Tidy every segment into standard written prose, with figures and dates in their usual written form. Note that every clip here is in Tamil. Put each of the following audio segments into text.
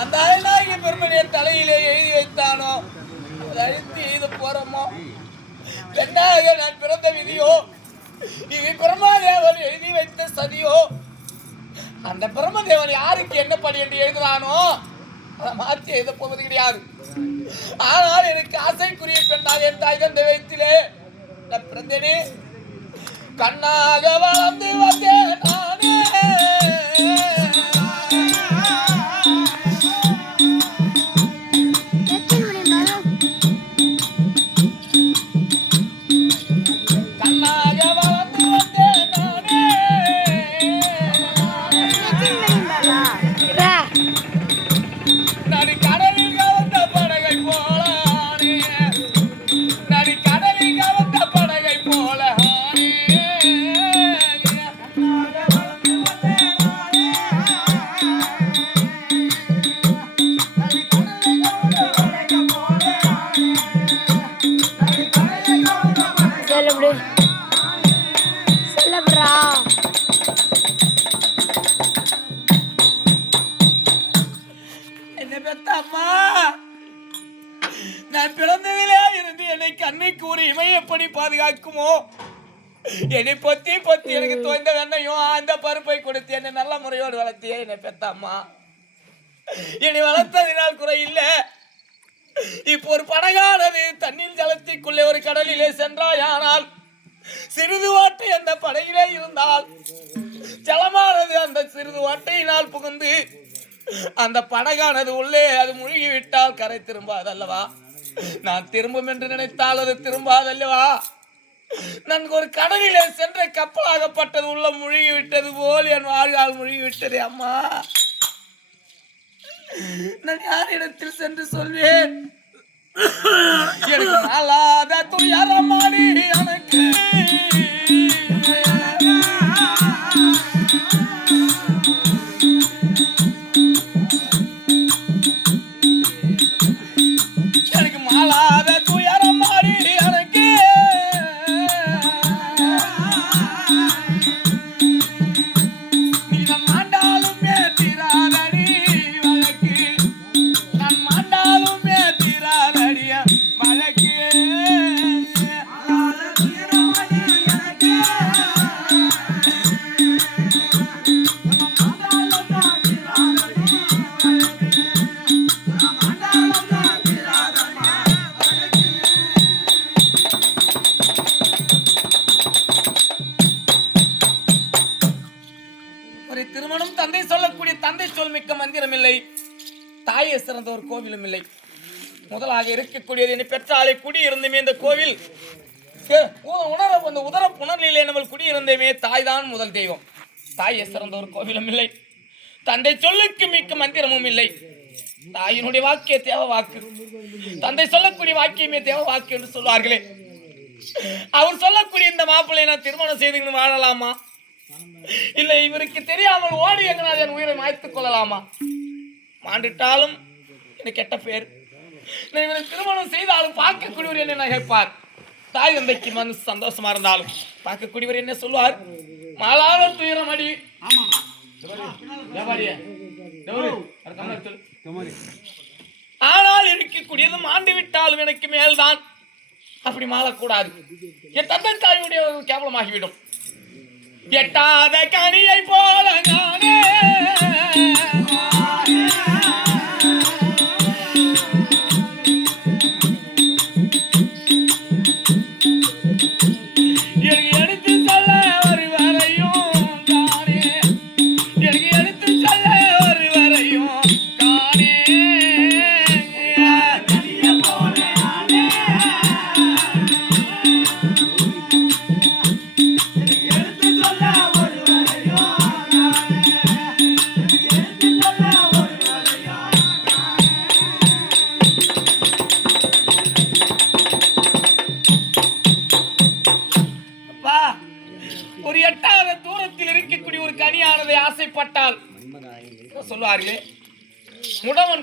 அந்த அயனாகி பெருமனிய தலையிலே எழுதி வைத்தானோ அதை அழித்து எழுத போறோமோ பெண்ணாக நான் பிறந்த விதியோ இது பிரம்மதேவன் எழுதி வைத்த சதியோ அந்த பிரம்மதேவன் யாருக்கு என்ன படி என்று எழுதுறானோ அதை மாற்றி எழுத போவது கிடையாது. ஆனால் எனக்கு ஆசைக்குரிய பெண்ணாக என் தாய் தந்தை வயிற்றிலே நான் பிறந்தேனே கண்ணாக வளர்ந்து வந்தேன் நானே. நான் பிறந்ததிலே இருந்து என்னை கண்ணைக்கு ஒரு இமை எப்படி பாதுகாக்குமோ என்னை பொத்தி பொத்தி எனக்கு தோய்ந்த வெண்ணையும் அந்த பருப்பை கொடுத்து என்னை நல்ல முறையோடு வளர்த்தியே என்னை பெத்த அம்மா. என்னை வளர்த்ததினால் குறை இல்லை. இப்போ ஒரு படகானது தண்ணீர் ஜலத்திற்குள்ளே ஒரு கடலிலே சென்றாயானால் சிறிது வாட்டை அந்த படகிலே இருந்தால் ஜலமானது அந்த சிறிது வாட்டையினால் புகுந்து அந்த படகானது உள்ளே அது முழுகிவிட்டால் கரை திரும்பாதல்லவா. நான் திரும்பும் என்று நினைத்தால் அது திரும்பாதல்லவா. நான் ஒரு கடலிலே சென்ற கப்பலாகப்பட்டது உள்ள முழுகிவிட்டது போல் என் வாழ்கால் முழுகிவிட்டதே அம்மா. நான் யாரிடத்தில் சென்று சொல்வேன்? எனக்கு நாளாத துயரமானி எனக்கு திருமணம் தந்தை சொல்லக்கூடிய தந்தை சொல் மிக்க மந்திரம் இல்லை. தாயை சிறந்த ஒரு கோவிலும் இல்லை. முதலாக இருக்கக்கூடியது என்னை பெற்றாலே குடியிருந்தமே இந்த கோவில் உதர புனர்நிலை நம்ம குடியிருந்தமே தாய் தான் முதல் தெய்வம். தாயை சிறந்த ஒரு கோவிலும் இல்லை. தந்தை சொல்லுக்கு மிக்க மந்திரமும் இல்லை. தாயினுடைய வாக்கிய தேவ வாக்கு, தந்தை சொல்லக்கூடிய வாக்கியமே தேவ வாக்கு என்று சொல்வார்களே. அவர் சொல்லக்கூடிய இந்த மாப்பிள்ளை நான் திருமணம் செய்து வாழலாமா, இல்லை இவருக்கு தெரியாமல் ஓடி எங்கனால் என் உயிரை மாய்த்துக் கொள்ளலாமா? மாண்டிட்டாலும் எனக்கு கெட்ட பேர். இவரை திருமணம் செய்தாலும் பார்க்கக்கூடியவர் என்ன நகைப்பார். தாய் தந்தைக்கு மனசு சந்தோஷமா இருந்தாலும் பார்க்கக்கூடியவர் என்ன சொல்வார்? மாலாத துயரம் அடி. ஆனால் இருக்கக்கூடியது மாண்டு விட்டாலும் எனக்கு மேல்தான். அப்படி மாறக்கூடாது. என் தந்தை தாயுடைய கேவலமாகிவிடும். எட்டாத கனியை போல நானே எடுத்து சொல்ல ஒரு வரையும் காணே, எனக்கு எடுத்து சொல்ல ஒரு வரையும் காணே.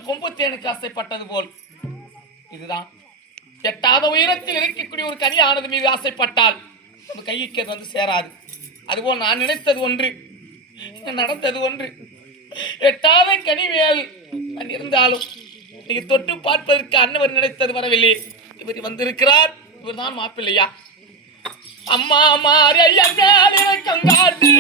கொம்புத்தேனுக்கு ஆசைப்பட்டது போல் இதுதான் எட்டாத உயரத்தில் இருக்கக்கூடிய ஒரு கனியானது மீது ஆசைப்பட்டால் நம்ம கைக்கு அது வந்து சேராது. அதுபோல் நான் நினைத்தது ஒன்று, நடந்தது ஒன்று. எட்டாத கனி மேல் நான் இருந்தாலும் நீங்க தொட்டு பார்ப்பதற்கு அன்னவர் நினைத்தது வரவில்லை. இவர் வந்திருக்கிறார். இவர் தான் மாப்பிள்ளையா? அம்மா மாறி ஐயா மேல் இறக்கம் காட்டு